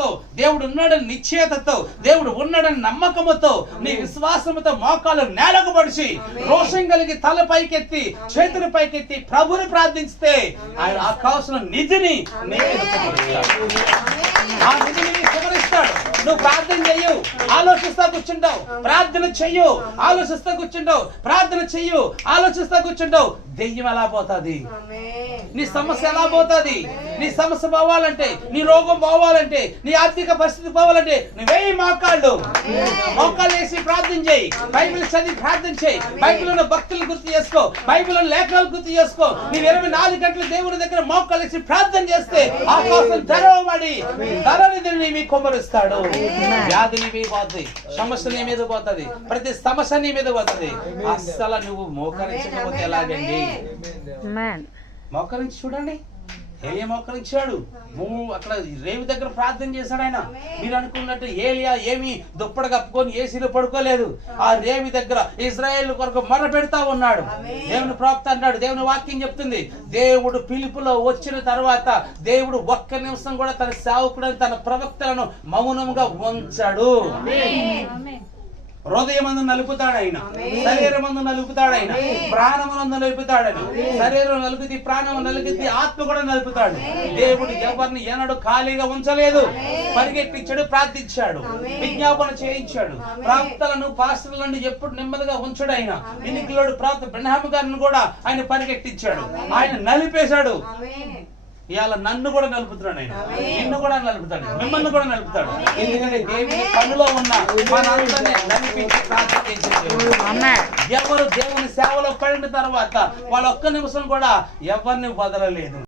విశ్వాసంతో, దేవుడు ఉన్నాడని నిశ్చయతతో, దేవుడు ఉన్నాడని నమ్మకముతో, నీ విశ్వాసముతో మోకాలు నేలకు పడిచి రోషం కలిగి తల పైకెత్తి చేతులు పైకెత్తి ప్రభుని ప్రార్థిస్తే ఆయన ఆకాశంలో నిధిని ఆ నిధిని సిమరిస్తాడు. నువ్వు ప్రార్థన చెయ్యు, ఆలోచిస్తా కూర్చుంటావు. ప్రార్థన చెయ్యు, ఆలోచిస్తా కూర్చుంటావు. ప్రార్థన చెయ్యు, ఆలోచిస్తా కూర్చుంటావు. దెయ్యం ఎలా పోతుంది? నీ సమస్య ఎలా పోతుంది? నీ సమస్య పోవాలంటే, నీ రోగం పోవాలంటే, నీ ఆర్థిక పరిస్థితి పోవాలంటే నువ్వేయి మోకాళ్ళు వేసి ప్రార్థన చేయి. బైబిల్ చదివి ప్రార్థన చేయి. బైబిల్ ఉన్న భక్తులు గుర్తు చేసుకో. బైబిల్ ఉన్న లేఖనాలు గుర్తు చేసుకో. నీవు 24 గంటలు దేవుడి దగ్గర మోకాళ్ళు వేసి ప్రార్థన చేస్తే ఆకాశం తెరవబడి ధరనిధిని మీ కుమ్మరిస్తాడు. వ్యాధి నీ మీద పోతుంది, సమస్య నీ మీద పోతుంది, ప్రతి సమస్య నీ మీద పోతుంది. అస్సలు నువ్వు మోకరించకపోతే ఎలాగండి? మోకరించి చూడండి. ఏలియా మోకరించాడు. అక్కడ రేవి దగ్గర ప్రార్థన చేశాడు ఆయన. మీరు అనుకున్నట్టు ఏలియా ఏమి దుప్పటి కప్పుకొని ఏసీలో పడుకోలేదు. ఆ రేవి దగ్గర ఇజ్రాయేల్ కొరకు మొర పెడతా ఉన్నాడు. దేవుని ప్రవక్త అన్నాడు, దేవుని వాక్యం చెప్తుంది, దేవుడు పిలుపులో వచ్చిన తర్వాత దేవుడు ఒక్క నిమిషం కూడా తన సేవకుడు తన ప్రవక్తలను మౌనంగా ఉంచాడు. హృదయమందు నలుపుతాడు ఆయన, శరీరమందు నలుపుతాడు ఆయన, ప్రాణమునందు నలుపుతాడు ఆయన. శరీరం నలుగుతి, ప్రాణము నలుగుతి, ఆత్మ కూడా నలుపుతాడు. దేవుడు ఎవరిని ఏనాడు ఖాళీగా ఉంచలేదు. పరిగెట్టించాడు, ప్రార్థించాడు, విజ్ఞాపన చేయించాడు. ప్రాప్తలను పాస్టర్లను ఎప్పుడు నెమ్మదిగా ఉంచాడు ఆయన. వినికిలోడు ప్రాప్త బ్రహ్మ గారిని కూడా ఆయన పరిగెట్టించాడు. ఆయన నలిపేశాడు. ఇవాళ నన్ను కూడా నలుపుతున్నాడు ఆయన, నిన్ను కూడా నలుపుతాడు, మిమ్మల్ని కూడా నలుపుతాడు. ఎందుకంటే దేవుని పనిలో ఉన్న మనందరినీ నలిపించి ప్రార్థన చేసేది. ఎవరు దేవుని సేవలో పడిన తర్వాత వాళ్ళ ఒక్క నిమిషం కూడా ఎవరిని వదలలేదు.